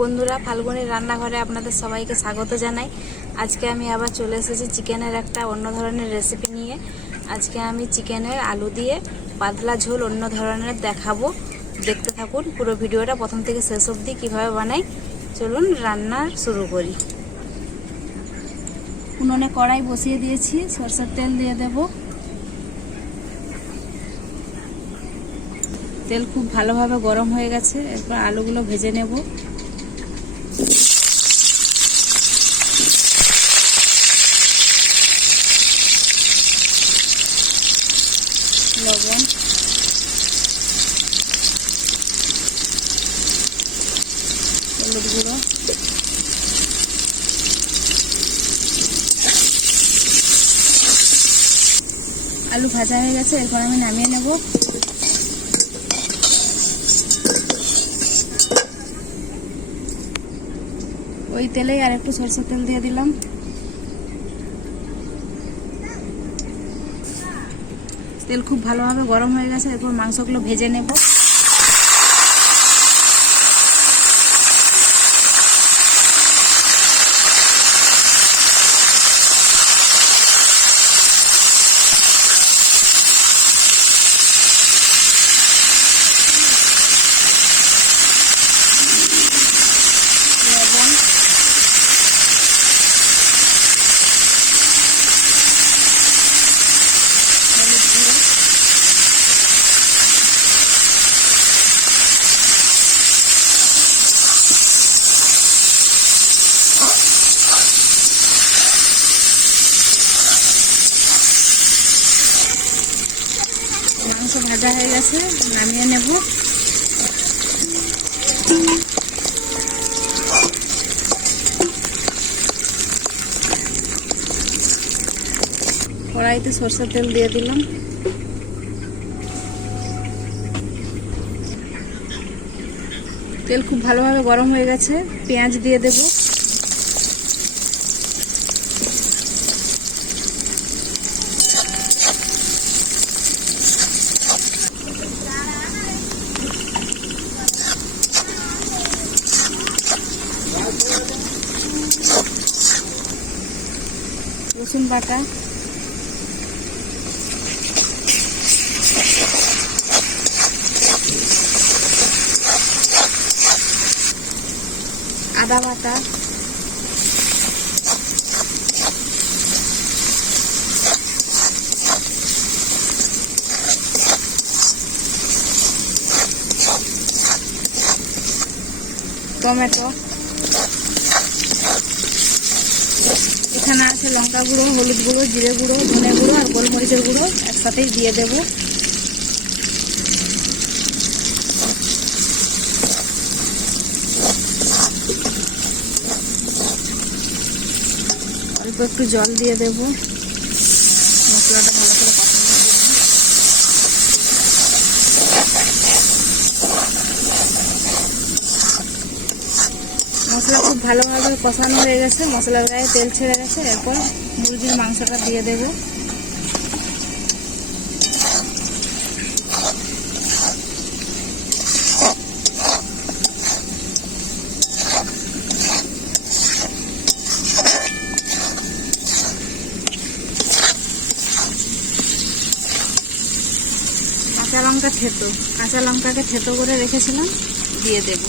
বন্ধুরা, ফাল্গুনির রান্নাঘরে আপনাদের সবাইকে স্বাগত জানাই। আজকে আমি আবার চলে এসেছি চিকেনের একটা অন্য ধরনের রেসিপি নিয়ে। আজকে আমি চিকেনের আলু দিয়ে পাতলা ঝোল অন্য ধরনের দেখাবো। দেখতে থাকুন পুরো ভিডিওটা প্রথম থেকে শেষ অবধি কীভাবে বানাই। চলুন রান্না শুরু করি। উনুনে কড়াই বসিয়ে দিয়েছি, সরষের তেল দিয়ে দেব। তেল খুব ভালোভাবে গরম হয়ে গেছে, এরপর আলুগুলো ভেজে নেব। লবণ, হলুদ গুঁড়ো, আলু ভাজা হয়ে গেছে, এরপর আমি নামিয়ে নেব। ওই তেলেই আর একটু সরষের তেল দিয়ে দিলাম। তেল খুব ভালোভাবে গরম হয়ে গেছে, এরপর মাংসগুলো ভেজে নেব। মাংস ভাজা হয়ে গেছে, নামিয়ে নেব। কড়াইতে সরষের তেল দিয়ে দিলাম। তেল খুব ভালোভাবে গরম হয়ে গেছে, পেঁয়াজ দিয়ে দেব। রসুন বাটা, আদা বাটা, টমেটো, এখানে আছে লঙ্কা গুঁড়ো, হলুদ গুঁড়ো, জিরে গুঁড়ো, ধনে গুঁড়ো আর গোলমরিচের গুঁড়ো একসাথেই দিয়ে দেব। অল্প একটু জল দিয়ে দেব, মশলাটা ভালো করে মশলা খুব ভালোভাবে কষানো হয়ে গেছে, মশলার গায়ে তেল ছেড়ে গেছে। এরপর মুরগির মাংসটা দিয়ে দেব। কাঁচা লঙ্কা থেতো, কাঁচা লঙ্কাকে থেতো করে রেখেছিলাম, দিয়ে দেব।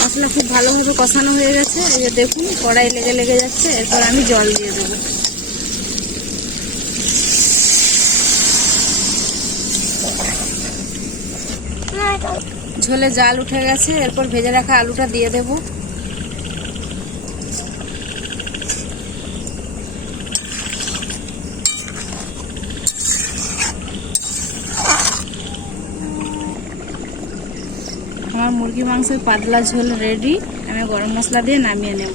মশলা খুব ভালোভাবে কষানো হয়ে গেছে, এই যে দেখুন কড়াই লেগে লেগে যাচ্ছে। এরপর আমি জল দিয়ে দেব। ঝোলে জাল উঠে গেছে, এরপর ভেজে রাখা আলুটা দিয়ে দেব। আমার মুরগি মাংসের পাতলা ঝোল রেডি। আমি গরম মশলা দিয়ে নামিয়ে নেব।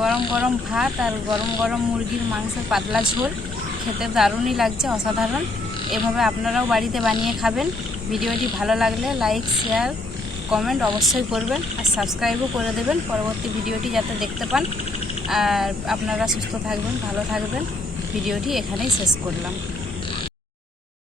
গরম গরম ভাত আর গরম গরম মুরগির মাংসের পাতলা ঝোল খেতে দারুণই লাগছে, অসাধারণ। এভাবে আপনারাও বাড়িতে বানিয়ে খাবেন। ভিডিওটি ভালো লাগলে লাইক, শেয়ার, কমেন্ট অবশ্যই করবেন আর সাবস্ক্রাইবও করে দেবেন পরবর্তী ভিডিওটি যাতে দেখতে পান। আর আপনারা সুস্থ থাকবেন, ভালো থাকবেন। ভিডিওটি এখানেই শেষ করলাম।